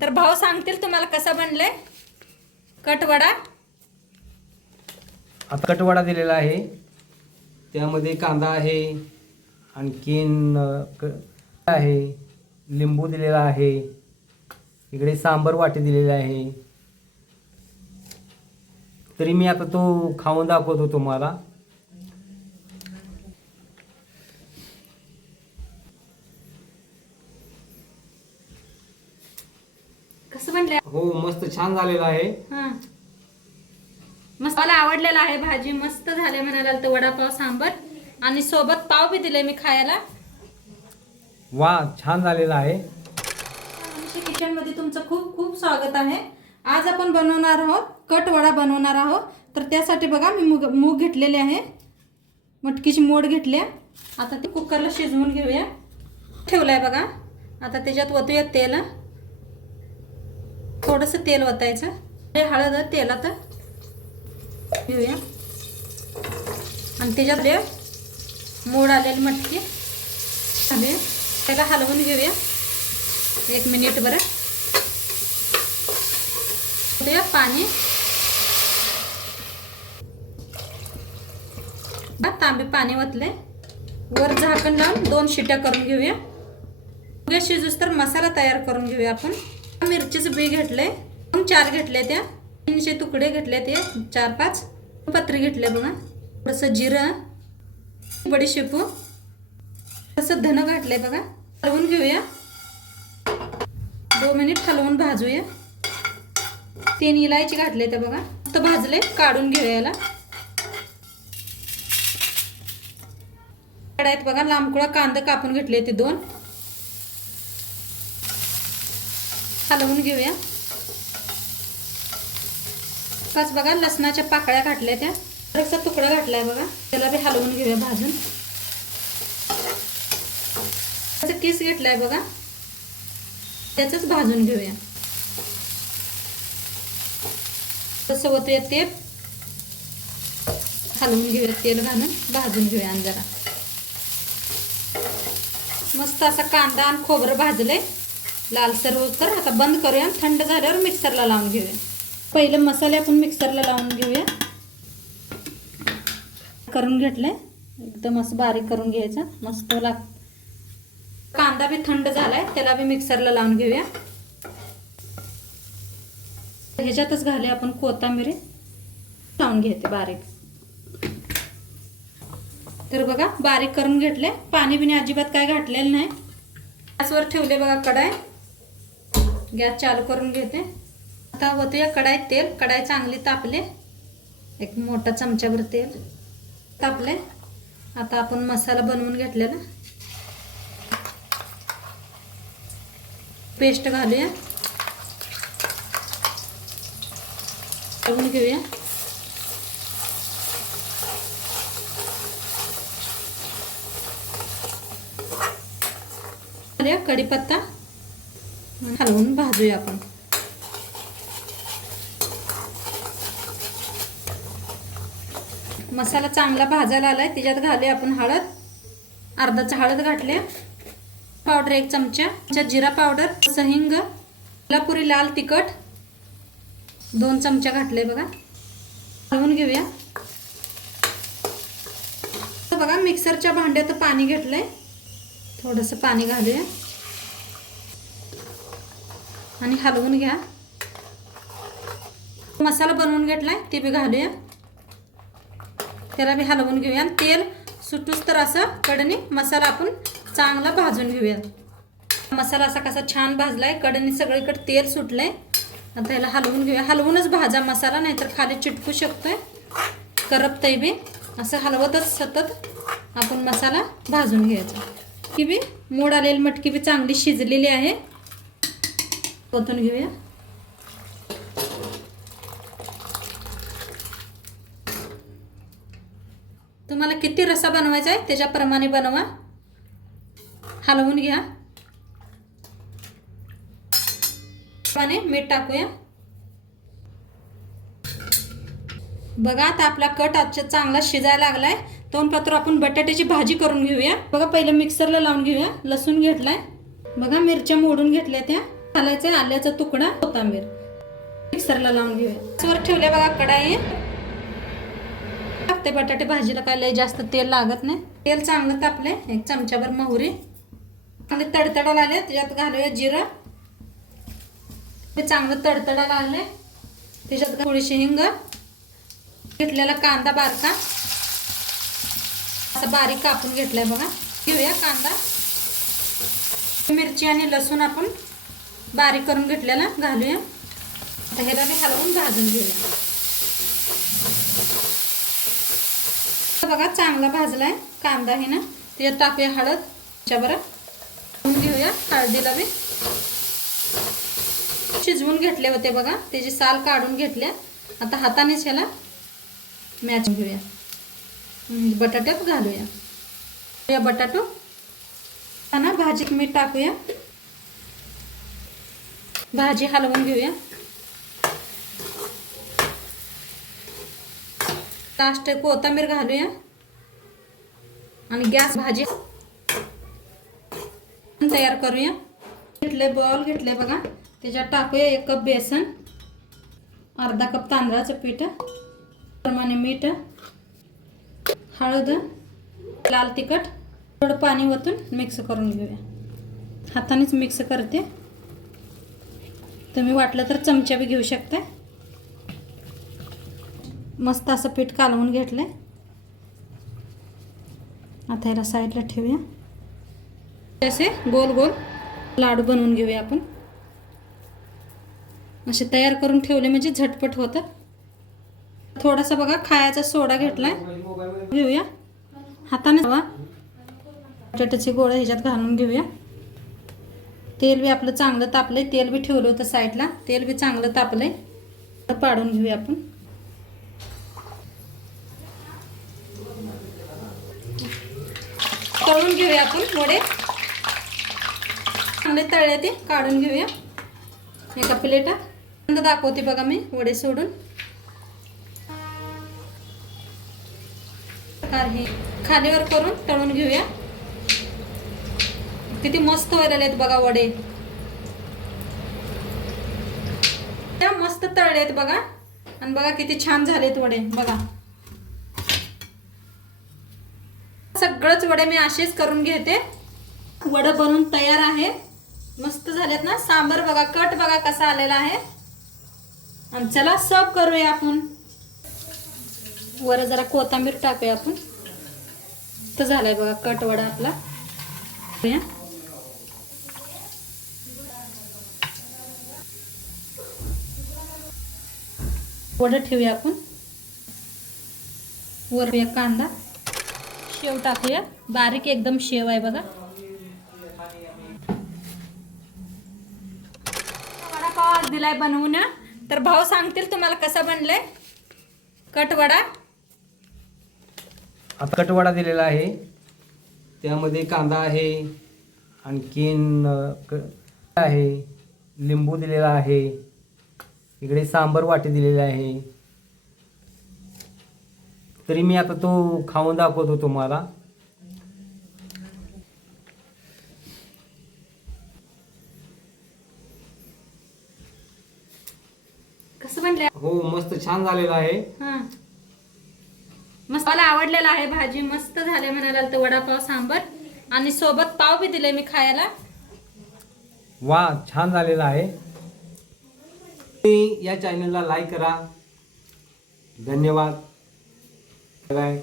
तर भाऊ सांगतील तुम्हाला कसा बनले कटवडा। आता कटवडा दिलेला आहे, त्यामध्ये कांदा आहे, आणखीन आहे, लिंबू दिलेला आहे, इकडे सांबर वाटी दिलेला आहे। तरी मी आता तो खाऊन दाखवतो तुम्हाला। कसं बनले? हो, मस्त छान झालेला आहे। हां, मस्त मला आवडलेला आहे। भाजी मस्त झाले म्हणाला तर वडापाव सांबर आणि सोबत पाव बी दिले मी खायला। वा, छान झालेला आहे। किचन मध्ये तुमचं खूप खूप स्वागत आहे। आज आपण बनवणार आहोत कटवडा बनवणार आहोत। तर त्यासाठी बघा मी मूग घेतलेले आहे, मटकीची मोड घेतली। आता ती कुकरला शिजवून घेऊया। ठेवलाय बघा। आता त्याच्यात ओतूया तेल, थोडंसं तेल ओतायचं, हे हळद तेलात घेऊया आणि त्याच्यात मोड आलेली मटकी घालूया, त्याला हलवून घेऊया 1 मिनिट बरं। पाणी तांबे पाणी ओतले, वर झाकण लावून 2 शिट्या करून घेऊया। शिजूस तर मसाला तयार करून घेऊया आपण। मिरचीचे बी घेतले, 4 घेतले, त्या 3 तुकडे घेतले, ते 4-5 पत्री घेतले बघा। थोडंसं जिरं, बडीशेपू, थोडंसं धन घातले बघा। हलवून घेऊया, 2 मिनिट हलवून भाजूया। 3 इलायची घातले ते बघा, तर भाजले, काढून घेऊया याला। कढईत बघा लांबकुळा कांदा कापून घेतले, ते 2 हलवून घेऊया। पाच बघा लसणाच्या पाकळ्या घातल्या, त्या थोडासा तुकडा घातलाय बघा, त्याला बी हलवून घेऊया भाजून। त्याचा किस घेतलाय बघा, त्याचंच भाजून घेऊया। तसं होतंय ते हलवून घेऊया, तेल घालून भाजून घेऊया आणि जरा मस्त असा कांदा आणि खोबरं भाजले लालसर होतं। आता बंद करूया, थंड झाल्यावर मिक्सरला लावून घेऊया। पहिले मसाले आपण मिक्सरला लावून घेऊया। करून घेतले, एकदम असं बारीक करून घ्यायचं, मस्त लाग। कांदा बी थंड झालाय, त्याला बी मिक्सरला लावून घेऊया। ह्याच्यातच घाले आपण कोथिंबीर लावून घेते बारीक। तर बघा बारीक करून घेतले, पाणी बिणी अजिबात काय घातलेलं नाही। गॅसवर ठेवले बघा कढई, गॅस चालू करून घेते। आता होते कढईत तेल, कढई चांगली तापले, एक मोठा चमचाभर तेल तापले। आता आपण मसाला बनवून घेतलेला पेस्ट घालूया, घालून घेऊया। कढीपत्ता हलवून भाजूया आपण। मसाला चांगला भाजायला आलाय, त्याच्यात घालूया आपण हळद, अर्धाचा हळद घातले, पावडर 1 चमचा, जिरा पावडर, हिंग, कोल्हापुरी लाल तिखट 2 चमचा घातले बघा, हलवून घेऊया। बघा मिक्सरच्या भांड्यात पाणी घेतलंय, थोडंसं पाणी घालूया आणि हलवून घ्या। मसाला बनवून घेतलाय ते बी घालूया, त्याला बी हलवून घेऊया। आणि तेल सुटूस तर असं कडनी मसाला आपण चांगला भाजून घेऊया। मसाला असा कसा छान भाजलाय, कडनी सगळीकडे तेल सुटलंय। आता याला हलवून घेऊया, हलवूनच भाजा मसाला, नाहीतर खाली चिटकू शकतोय, करपतय बी। असं हलवतच सतत आपण मसाला भाजून घ्यायचा। की बी मोड आलेली मटकी बी चांगली शिजलेली आहे, ओतून घेऊया। तुम्हाला किती रस्सा बनवायचा आहे त्याच्याप्रमाणे बनवा, हलवून घ्या। आणि मीठ टाकूया बघा। आता आपला कट चांगला शिजायला लागलाय, तोंडपात्र आपण बटाट्याची भाजी करून घेऊया। बघा पहिलं मिक्सरला लावून घेऊया, लसूण घेतलाय बघा, मिरच्या मोडून घेतल्या, त्या घालायचं आल्याचा तुकडा, कोथिंबीर मिक्सरला लावून घेऊया. वर ठेवल्या बघा कढाई. टाकते बटाटे भाजीला, काय लय जास्त तेल लागत नाही. तेल चांगलं तापले. एक चमचाभर मोहरी चांगले तडतडाला आले, त्याच्यात घालूया जिरं. ते चांगलं तडतडाला आले, त्याच्यात थोडीशी हिंग, घेतलेला कांदा बारका असा बारीक कापून घेतलाय बघा. घेऊया कांदा, मिरची आणि लसूण आपण बारीक करून घेतलेला घालूया. आता ह्याला मी हलवून भाजून घेऊया. बघा चांगला भाजलाय कांदा हे ना. त्याच्यात टाकूया हळद, त्याच्याबरोबर घेऊया हळदीला बी. शिजवून घेतले होते बघा, त्याची साल काढून घेतल्या. आता हातानेच ह्याला मॅच घेऊया. बटाट्यात घालूया. या बटाटो ना भाजीत मीठ टाकूया. भाजी हलवून घेऊया. लास्ट कोथिंबीर घालूया आणि गॅस भाजी तयार करूया. घेतले बॉल घेतले बघा, त्याच्यात टाकूया 1 कप बेसन, अर्धा कप तांदळाचं पीठ, प्रमाणे मीठ, हळद, लाल तिखट, थोडं पाणी ओतून मिक्स करून घेऊया. हातानेच मिक्स करते, तुम्ही वाटलं तर चमचा बी घेऊ शकता. मस्त असं पीठ कालवून घेतलंय. आता याला साईडला ठेवूया. असे गोल गोल लाडू बनवून घेऊया आपण. असे तयार करून ठेवले म्हणजे झटपट होतात. थोडासा बघा खायचा सोडा घेतलाय, घेऊया. हाताने बटाट्याचे गोळे ह्याच्यात घालून घेऊया. तेल बी आपलं चांगलं तापलंय. तेल बी ठेवलं होतं साईडला, तेल बी चांगलं तापलंय. पाडून घेऊया आपण. तळून घेऊया आपण वडे. चांगले तळले ते काढून घेऊया एका प्लेटात. दाखवते बघा मी वडे सोडून. हे खालीवर करून तळून घेऊया. किती मस्त व्हायला आहेत बघा वडे. त्या मस्त तळले आहेत बघा. आणि बघा किती छान झालेत वडे बघा. सगळंच वडे मी असेच करून घेते. वडे बनवून तयार आहे. मस्त झालेत ना. सांबर बघा, कट बघा कसा आलेला आहे. आणि चला सर्व करूया आपण. वर जरा कोथिंबीर टाकूया आपण. तर झालाय बघा कट वडा आपला. वडा ठेवूया आपण. वर कांदा, शेव टाकूया. बारीक एकदम शेव आहे बघा. वडापाव दिलाय बनवून. तर भाऊ सांगतील तुम्हाला कसा बनलाय कटवडा. आता कटवडा दिलेला आहे, त्यामध्ये कांदा आहे, आणखीन आहे, लिंबू दिलेला आहे, इकडे सांबर वाटी दिलेला आहे. तरी मी आता तो खाऊन दाखवतो तुम्हाला. कसं बनलंय? हो मस्त छान झालेला आहे. मस्त मला आवडलेला आहे. भाजी मस्त झाले म्हणाला तर वडापाव सांबर आणि सोबत पाव बी दिले मी खायला. वा छान झालेला आहे. या चॅनलला लाईक करा. धन्यवाद. बाय.